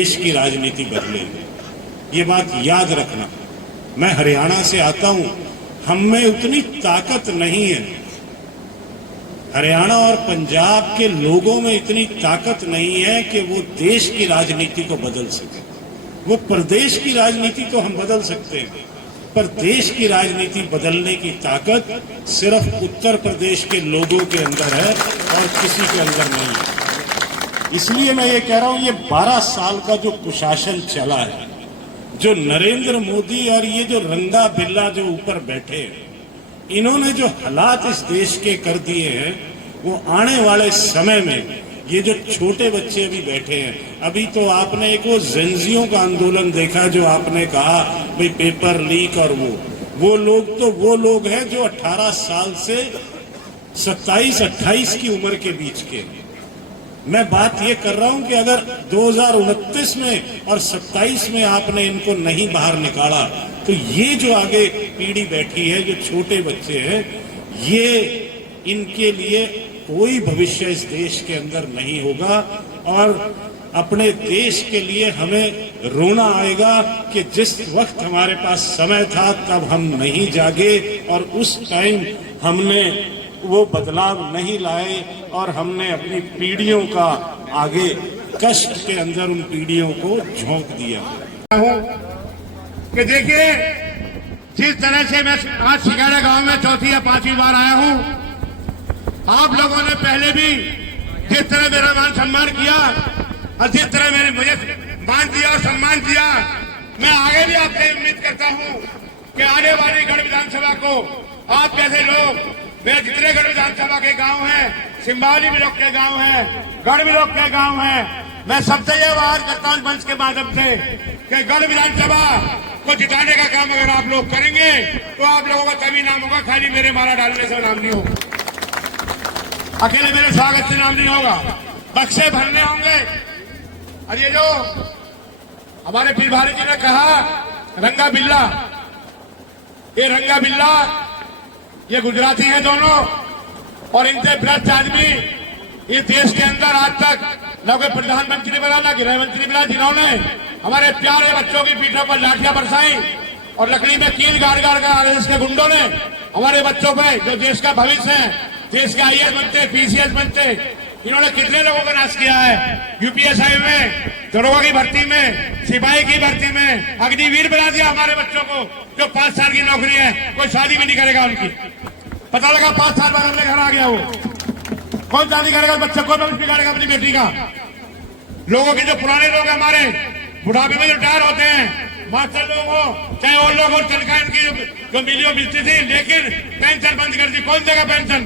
देश की राजनीति बदलेगी। ये बात याद रखना। मैं हरियाणा से आता हूं, हम में उतनी ताकत नहीं है। हरियाणा और पंजाब के लोगों में इतनी ताकत नहीं है कि वो देश की राजनीति को बदल सके। वो प्रदेश की राजनीति को हम बदल सकते हैं, पर देश की राजनीति बदलने की ताकत सिर्फ उत्तर प्रदेश के लोगों के अंदर है और किसी के अंदर नहीं है। इसलिए मैं ये कह रहा हूं, ये 12 साल का जो कुशासन चला है, जो नरेंद्र मोदी और ये जो रंगा बिल्ला जो ऊपर बैठे हैं, इन्होंने जो हालात इस देश के कर दिए हैं, वो आने वाले समय में ये जो छोटे बच्चे अभी बैठे हैं, अभी तो आपने एक वो जेंजियों का आंदोलन देखा जो आपने कहा भाई पेपर लीक, और वो लोग तो वो लोग हैं जो 18 साल से 27-28 की उम्र के बीच के। मैं बात ये कर रहा हूं कि अगर 2029 में और 27 में आपने इनको नहीं बाहर निकाला, तो ये जो आगे पीढ़ी बैठी है, जो छोटे बच्चे हैं, ये इनके लिए कोई भविष्य इस देश के अंदर नहीं होगा। और अपने देश के लिए हमें रोना आएगा कि जिस वक्त हमारे पास समय था तब हम नहीं जागे और उस टाइम हमने वो बदलाव नहीं लाए और हमने अपनी पीढ़ियों का आगे कष्ट के अंदर उन पीढ़ियों को झोंक दिया। कि देखिए, जिस तरह से मैं आज सिगाड़ा गांव में 4थी या 5वीं बार आया हूं, आप लोगों ने पहले भी जिस तरह मेरा मान सम्मान किया और जिस तरह मैंने मुझे मान दिया और सम्मान दिया, मैं आगे भी आपसे उम्मीद करता हूं कि आने वाली गढ़ विधानसभा को आप जैसे लोग, मेरे जितने गढ़ विधानसभा के गांव हैं, सिंबाली ब्लॉक के गांव हैं, गढ़ ब्लॉक के गांव हैं, मैं सबसे ये आह्वान करता हूं मंच के माध्यम से कि गढ़ विधानसभा को जिताने का काम अगर आप लोग करेंगे तो आप लोगों का तभी नाम होगा, खाली मेरे माला डालने से नाम नहीं होगा, अकेले मेरे स्वागत से नाम नहीं होगा, बक्से भरने होंगे। और ये जो हमारे पीर भारी जी ने कहा रंगा बिल्ला, ये रंगा बिल्ला, ये गुजराती हैं दोनों, और इनसे भ्रष्ट आदमी इस देश के अंदर आज तक न कोई प्रधानमंत्री बना, न गृह मंत्री बना, जिन्होंने हमारे प्यारे बच्चों की पीठों पर लाठियां बरसाई और लकड़ी में कील गाड़ गाड़ कर आरएसएस के गुंडों ने हमारे बच्चों पे, जो देश का भविष्य है, देश के आईएएस बनते, पीसीएस बनते, इन्होंने कितने लोगों का नाश किया है। यूपीएसआई में, दरोगा की भर्ती में, सिपाही की भर्ती में अग्निवीर बना दिया हमारे बच्चों को, जो 5 साल की नौकरी है, कोई शादी भी नहीं करेगा उनकी। पता लगा 5 साल बाद अपने घर आ गया, वो कौन शादी करेगा बच्चे को, भविष्य बिगाड़ेगा अपनी बेटी का। लोगों के जो पुराने लोग हमारे बुढ़ापे में रिटायर होते हैं, मास्टर लोग हो चाहे और लोग हो, तनख्वाह की जो मिलियों मिलती थी, लेकिन पेंशन बंद कर दी। कौन देगा पेंशन?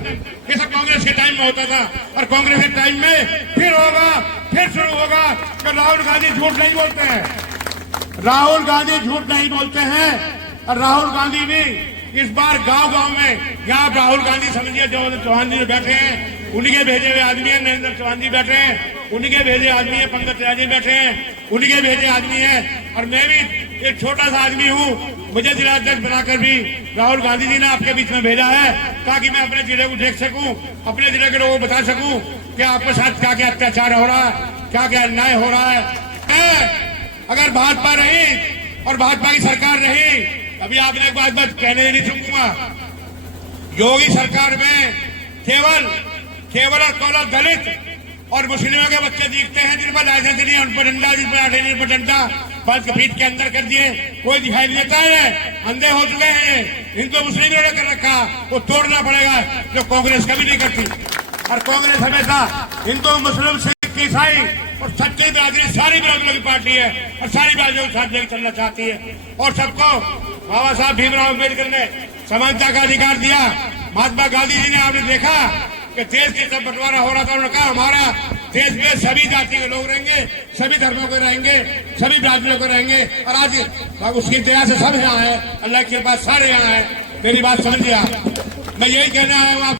ये सब कांग्रेस के टाइम में होता था, और कांग्रेस के टाइम में फिर होगा, फिर शुरू होगा कि राहुल गांधी झूठ नहीं बोलते हैं, राहुल गांधी झूठ नहीं बोलते हैं। और राहुल गांधी भी इस बार गांव गांव में, यहाँ राहुल गांधी समझिए जो चौहान जी बैठे हैं, उनके भेजे हुए आदमी है, नरेंद्र चौहान जी बैठे हैं, उनके भेजे आदमी है, पंकज त्यागी बैठे हैं, उनके भेजे आदमी है, और मैं भी एक छोटा सा आदमी हूँ। मुझे जिलाध्यक्ष बनाकर भी राहुल गांधी जी ने आपके बीच में भेजा है, ताकि मैं अपने जिले को देख सकूं, अपने जिले के लोगों को बता सकूं कि आपके साथ क्या क्या अत्याचार हो रहा है, क्या क्या अन्याय हो रहा है। अगर भाजपा रही और भाजपा की सरकार रही, अभी आपने एक बात कहने नहीं चूकूंगा, योगी सरकार में केवल और केवल दलित और मुस्लिमों के बच्चे दिखते हैं जिन पर लाइसेंस नहीं है, उन पर डंडा, जिन पर डंडा बस पीठ के अंदर कर दिए, कोई दिखाई नहीं देता है। अंधे हो चुके हैं, इनको मुस्लिम ने कर रखा, वो तोड़ना पड़ेगा, जो कांग्रेस कभी नहीं करती। और कांग्रेस हमेशा हिंदू, मुस्लिम, सिख, ईसाई और सच्ची बिरादरी, सारी बिरादरियों की पार्टी है और सारी बिरादरियों के साथ लेकर चलना चाहती है। और सबको बाबा साहब भीमराव अम्बेडकर ने समानता का अधिकार दिया। महात्मा गांधी जी ने, आपने देखा कि देश के सब बंटवारा हो रहा था, उन्होंने कहा हमारा देश में सभी जाति के लोग रहेंगे, सभी धर्मों के रहेंगे, सभी बिरादरियों के रहेंगे। और आज उसकी दया से सब यहाँ है, अल्लाह के पास सारे यहाँ है। मेरी बात समझ लिया, मैं यही कहना है।